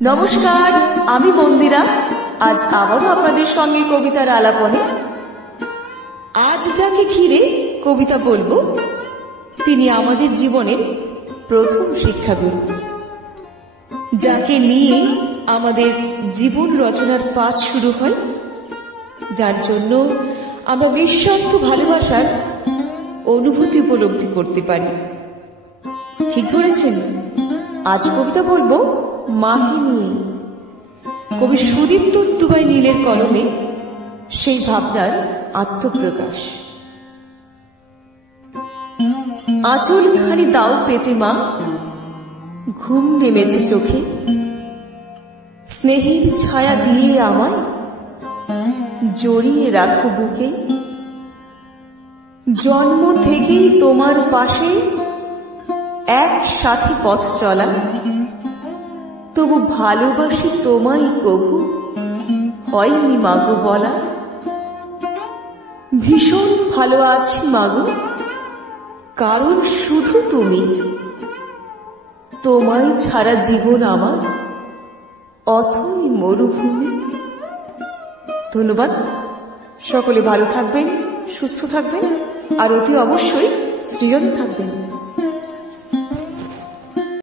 নমস্কার, আমি মন্দিরা। আজ আবারও আপনাদের সঙ্গে কবিতার আলাপনে। আজ যাকে ঘিরে কবিতা বলবো, তিনি আমাদের জীবনের প্রথম শিক্ষাগুরু, যাকে নিয়ে আমাদের জীবন রচনার পাঠ শুরু হয়, যার জন্য আমরা নিঃস্বার্থ ভালোবাসার অনুভূতি উপলব্ধি করতে পারি। ঠিক ধরেছেন, আজ কবিতা বলবো মাকে নিয়ে। কবি সুদীপ্ত দুবাই নীলের কলমে সেই ভাবনার আত্মপ্রকাশ। আঁচলখানি দাও পেতে মা, ঘুম নেমেছে চোখে, স্নেহের ছায়া দিয়ে আমায় জড়িয়ে রাখো বুকে। জন্ম থেকেই তোমার পাশে একসাথে পথ চলা, তবু ভালোবাসি তোমায় কবু হয়নি মাগো বলা। ভীষণ ভালো আছি মাগো, কারণ শুধু তুমি, তোমায় ছাড়া জীবন আমার অথই মরুভূমি। ধন্যবাদ। সকলে ভালো থাকবেন, সুস্থ থাকবেন, আর অতি অবশ্যই সৃজন থাকবেন।